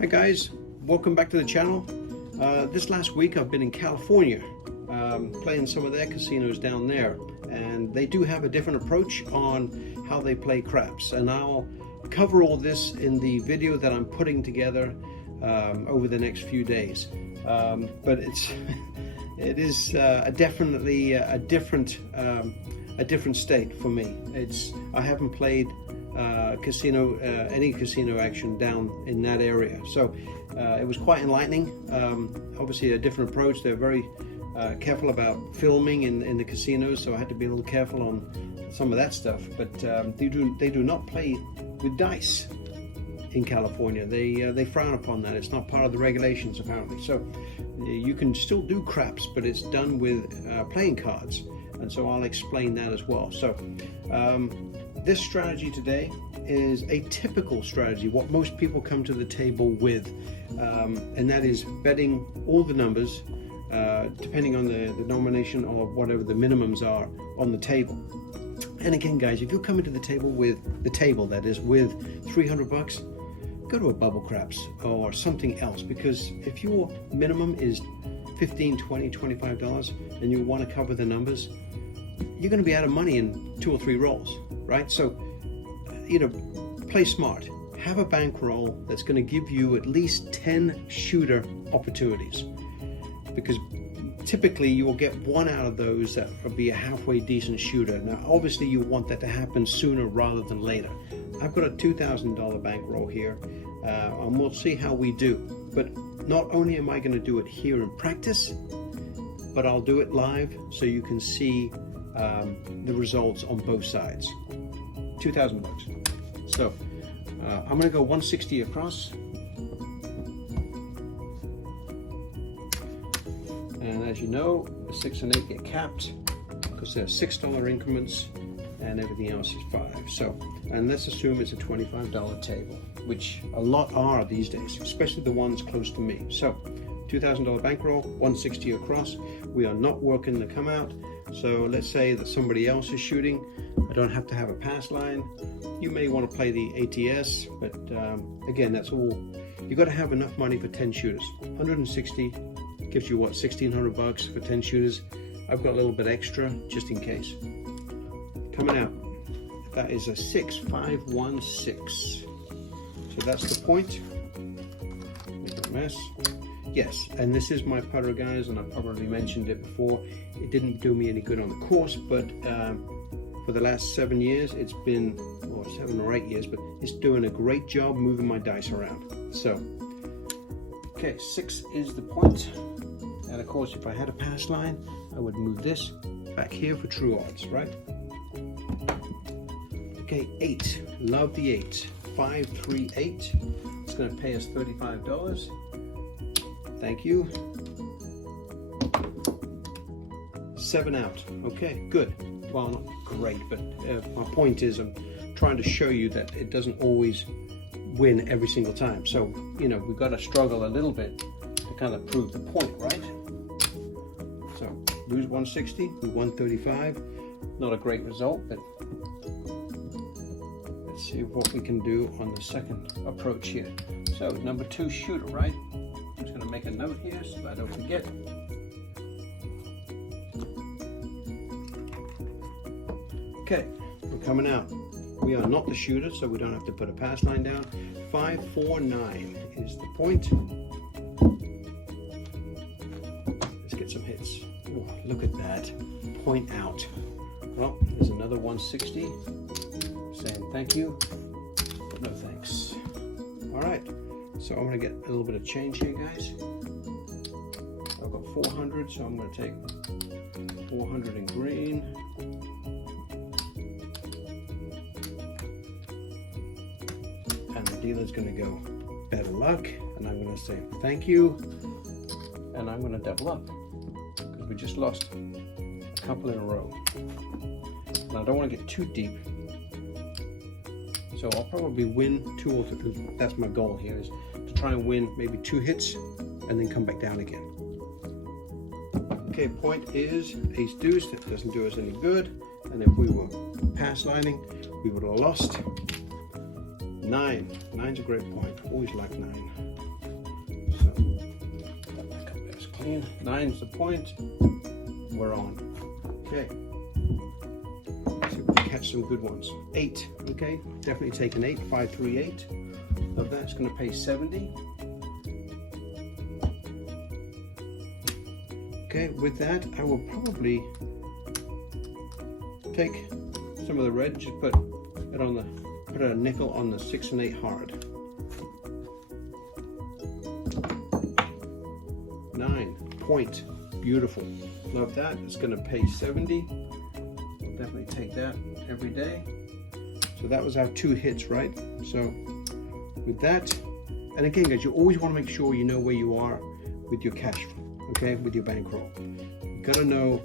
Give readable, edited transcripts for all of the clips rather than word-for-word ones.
Hi guys, welcome back to the channel. This last week I've been in California playing some of their casinos down there, and they do have a different approach on how they play craps, and I'll cover all this in the video that I'm putting together over the next few days. But it is definitely a different state for me. I haven't played any casino action down in that area, so it was quite enlightening. Obviously a different approach. They're very careful about filming in the casinos, so I had to be a little careful on some of that stuff. But they do not play with dice in California. They frown upon that. It's not part of the regulations apparently. So you can still do craps, but it's done with playing cards, and so I'll explain that as well. So this strategy today is a typical strategy, what most people come to the table with, and that is betting all the numbers depending on the denomination or whatever the minimums are on the table. And again guys, if you're coming to the table with that is with 300 bucks, go to a bubble craps or something else, because if your minimum is $15, $20, $25 and you want to cover the numbers, you're going to be out of money in 2 or 3 rolls, right? So play smart. Have a bankroll that's going to give you at least 10 shooter opportunities, because typically you will get one out of those that will be a halfway decent shooter. Now obviously you want that to happen sooner rather than later. I've got a $2,000 bankroll here, and we'll see how we do. But not only am I going to do it here in practice, but I'll do it live so you can see the results on both sides. 2,000 bucks. So I'm going to go 160 across, and as you know, the 6 and 8 get capped because they're $6 increments, and everything else is 5. So, and let's assume it's a $25 table, which a lot are these days, especially the ones close to me. So $2,000 bankroll, 160 across. We are not working the come out. So let's say that somebody else is shooting. I don't have to have a pass line. You may want to play the ATS, but again, that's all. You got to have enough money for 10 shooters. 160 gives you what, 1,600 bucks for 10 shooters. I've got a little bit extra just in case. Coming out, that is a 6-5-1-6. So that's the point. Make a mess. Yes, and this is my putter, guys, and I probably mentioned it before. It didn't do me any good on the course, but for the last 7 years, it's been, or 7 or 8 years, but it's doing a great job moving my dice around. So, okay, 6 is the point. And of course, if I had a pass line, I would move this back here for true odds, right? Okay, 8, love the 8. 5, 3, 8. It's going to pay us $35. Thank you. 7 out. Okay, good. Well, not great, but my point is I'm trying to show you that it doesn't always win every single time. So, we've got to struggle a little bit to kind of prove the point, right? So, lose 160, lose 135. Not a great result, but let's see what we can do on the second approach here. So, number 2 shooter, right? I'm just going to make a note here so I don't forget. Okay, we're coming out. We are not the shooter, so we don't have to put a pass line down. 5, 4, 9 is the point. Let's get some hits. Oh, look at that. Point out. Well, there's another 160. Saying thank you, but no thanks. All right, so I'm going to get a little bit of change here, guys. I've got 400, so I'm going to take 400 in green. And the dealer's going to go better luck, and I'm going to say thank you, and I'm going to double up because we just lost a couple in a row. And I don't want to get too deep, so I'll probably win 2 or 3. That's my goal here, is to try and win maybe 2 hits and then come back down again. Okay, point is ace deuce. That doesn't do us any good, and if we were pass lining, we would have lost. 9. 9's a great point. Always like 9. So that back up there is clean. 9's the point. We're on. Okay. Let's see if we can catch some good ones. 8. Okay. Definitely take an 8. 5, 3, 8. Of that's going to pay 70. Okay. With that, I will probably take some of the red. Just put it on the. Put a nickel on the 6 and 8 hard. 9 point. Beautiful. Love that. It's going to pay 70. We'll definitely take that every day. So that was our 2 hits, right? So with that, and again, guys, you always want to make sure you know where you are with your cash, okay, with your bankroll. You got to know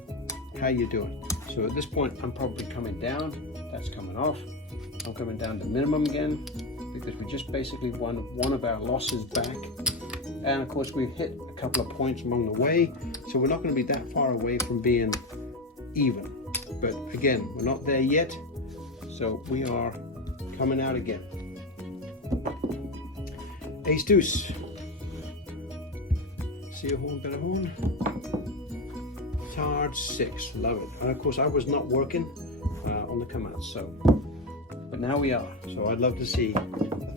how you're doing. So at this point, I'm probably coming down. That's coming off. I'm coming down to minimum again because we just basically won one of our losses back, and of course we've hit a couple of points along the way, so we're not going to be that far away from being even. But again, we're not there yet, so we are coming out again. Ace deuce. See a horn, better horn. Card 6, love it. And of course I was not working on the come out, so. But now we are, so I'd love to see a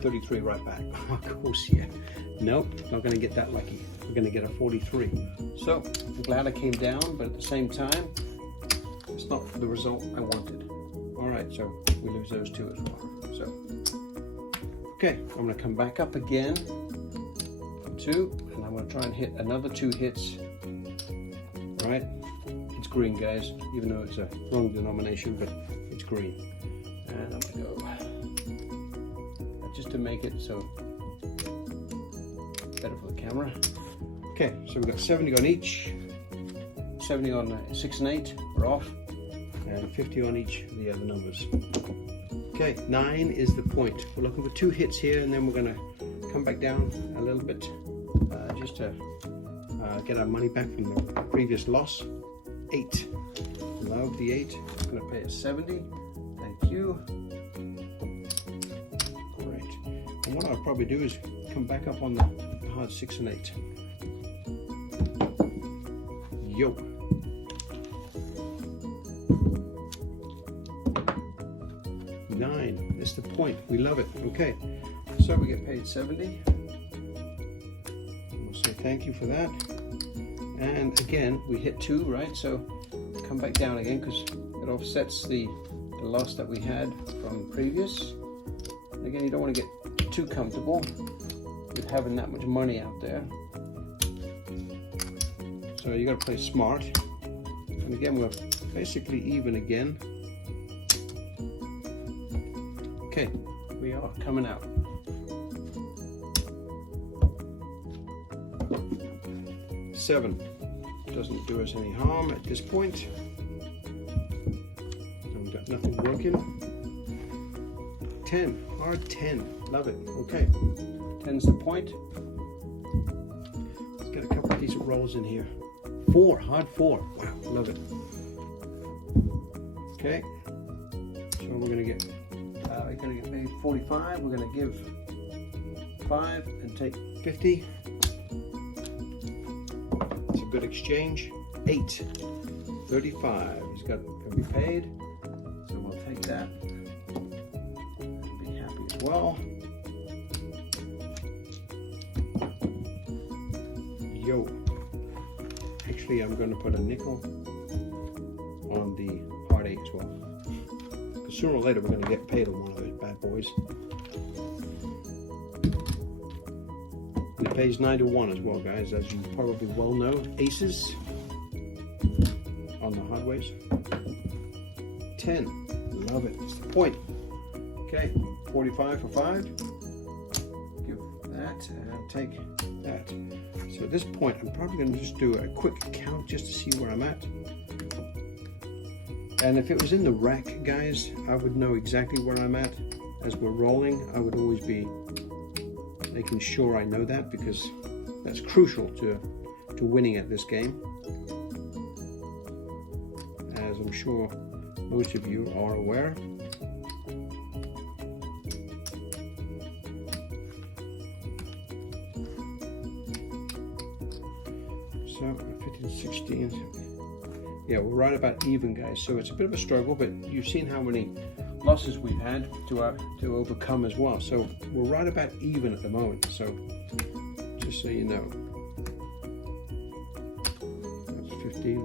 33 right back. Of course, yeah. Nope, not going to get that lucky. We're going to get a 43. So, I'm glad I came down, but at the same time, it's not the result I wanted. All right, so we lose those 2 as well. So, okay, I'm going to come back up again for 2, and I'm going to try and hit another 2 hits. All right, it's green, guys, even though it's a wrong denomination, but it's green. And I'm going to go just to make it so better for the camera. Okay, so we've got 70 on each, 70 on 6 and 8, we're off, and 50 on each of the other numbers. Okay, 9 is the point. We're looking for 2 hits here, and then we're going to come back down a little bit just to get our money back from the previous loss. 8. Love the 8. It's going to pay us 70. Thank you. Great. And what I'll probably do is come back up on the hard 6 and 8. Yo. Nine. That's the point. We love it. Okay. So we get paid 70. We'll say thank you for that. And again, we hit 2, right? So come back down again because it offsets the loss that we had from previous. And again, you don't want to get too comfortable with having that much money out there. So you got to play smart. And again, we're basically even again. Okay, we are coming out. Seven doesn't do us any harm at this point. We've got nothing working. 10, hard 10, love it. Okay, 10's the point. Let's get a couple of decent rolls in here. 4, hard 4. Wow, love it. Okay, so we're gonna get paid 45. We're gonna give 5 and take 50. It's a good exchange. 8, 35. He's got to be paid. So we'll take that. Be happy as well. Yo. Actually, I'm going to put a nickel on the hard 8 as well. Because sooner or later we're going to get paid on one of those bad boys. And it pays 9 to 1 as well, guys, as you probably well know. Aces on the hard ways. 10. Love it. It's the point. Okay, 45 for 5. Give that and take that. So at this point, I'm probably going to just do a quick count just to see where I'm at. And if it was in the rack, guys, I would know exactly where I'm at. As we're rolling, I would always be making sure I know that, because that's crucial to winning at this game. As I'm sure most of you are aware. So 15, 16. Yeah, we're right about even, guys. So it's a bit of a struggle, but you've seen how many losses we've had to overcome as well. So we're right about even at the moment. So just so you know, that's 15.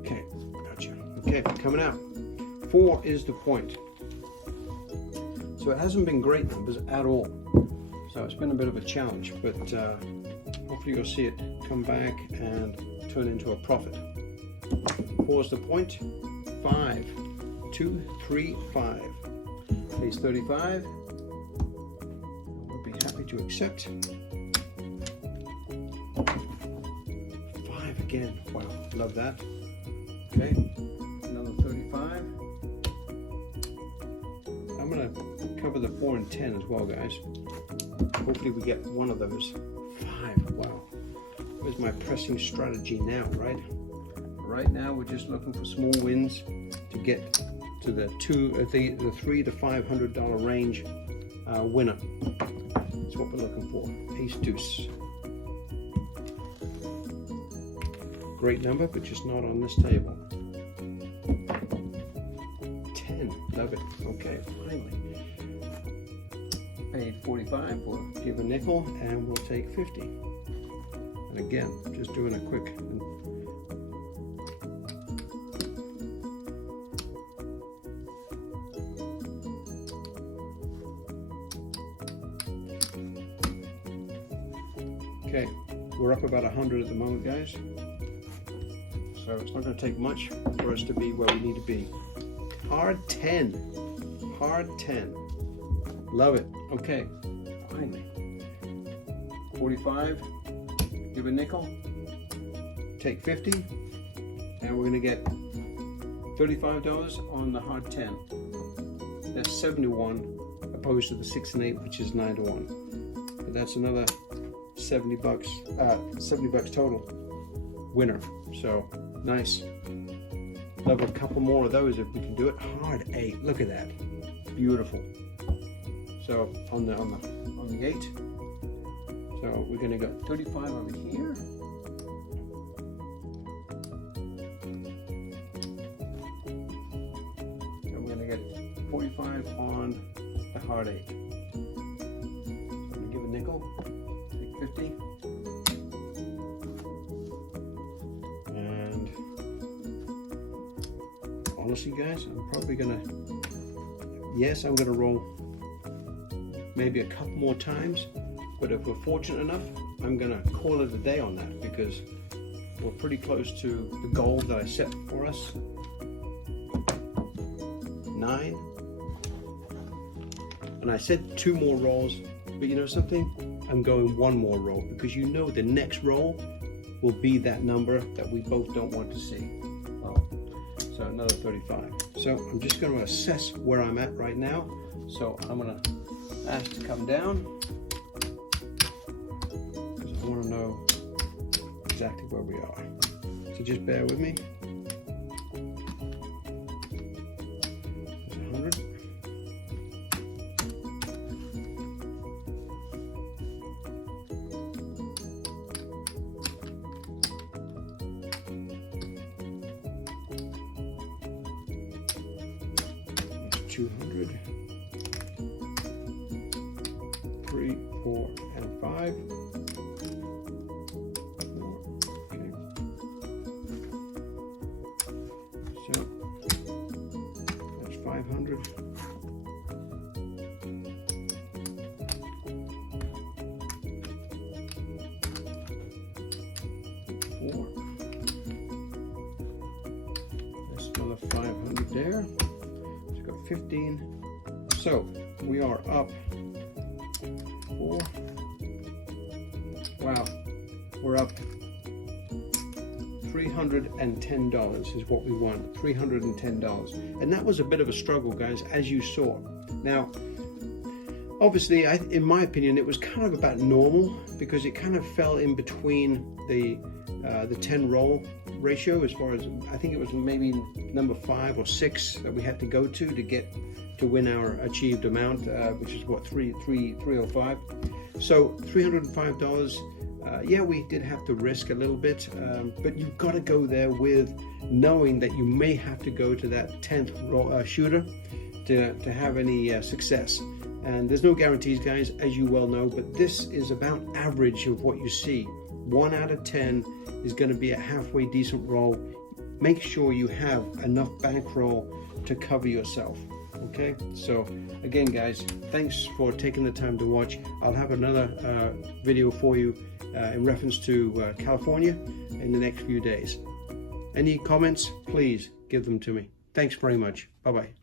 Okay, gotcha. Okay, coming out. 4 is the point. So it hasn't been great numbers at all. So it's been a bit of a challenge, but hopefully you'll see it come back and turn into a profit. 4 is the point. 5, 2, 3, 5. Pays 35. We'll be happy to accept. 5 again. Wow, love that. Okay, another 35. I'm gonna cover the 4 and 10 as well, guys. Hopefully we get one of those. 5. Wow. Where's my pressing strategy now, right? Right now we're just looking for small wins to get to the $300 to $500 range winner. That's what we're looking for. Ace deuce. Great number, but just not on this table. 10. Love it. Okay, finally. Paid 45. We'll give a nickel and we'll take 50. And again, just doing a quick. Okay, we're up about 100 at the moment, guys. So it's not going to take much for us to be where we need to be. Hard 10. Hard 10. Love it. Okay, finally. 45. Give a nickel. Take 50. And we're going to get $35 on the hard 10. That's 71 opposed to the 6 and 8, which is 9 to 1. But that's another $70 total winner. So nice. Love a couple more of those if we can do it. Hard 8. Look at that. Beautiful. So on the 8. So we're gonna go 35 over here. And we're gonna get 45 on the hard 8. So I'm gonna give a nickel. 50. And honestly, guys, I'm probably gonna, yes, I'm gonna roll maybe a couple more times, but if we're fortunate enough, I'm gonna call it a day on that because we're pretty close to the goal that I set for us. 9. And I said 2 more rolls, but you know something? I'm going 1 more roll because you know the next roll will be that number that we both don't want to see. Well, so another 35. So I'm just going to assess where I'm at right now. So I'm going to ask to come down because I want to know exactly where we are. So just bear with me. There's 100. There's 200. 3, 4, and 5. Okay. So that's 500. That's another 500 there. So we've got 15. So we are up 4. Wow, we're up $310 is what we won. $310, and that was a bit of a struggle, guys, as you saw. Now, obviously, in my opinion, it was kind of about normal because it kind of fell in between the 10 roll ratio, as far as I think it was maybe number 5 or 6 that we had to go to get to win our achieved amount, which is what, 305. So $305 Yeah, we did have to risk a little bit, but you've got to go there with knowing that you may have to go to that 10th shooter to have any success. And there's no guarantees, guys, as you well know, but this is about average of what you see. 1 out of 10 is going to be a halfway decent roll. Make sure you have enough bankroll to cover yourself. Okay, so again, guys, thanks for taking the time to watch. I'll have another video for you in reference to California in the next few days. Any comments, please give them to me. Thanks very much. Bye-bye.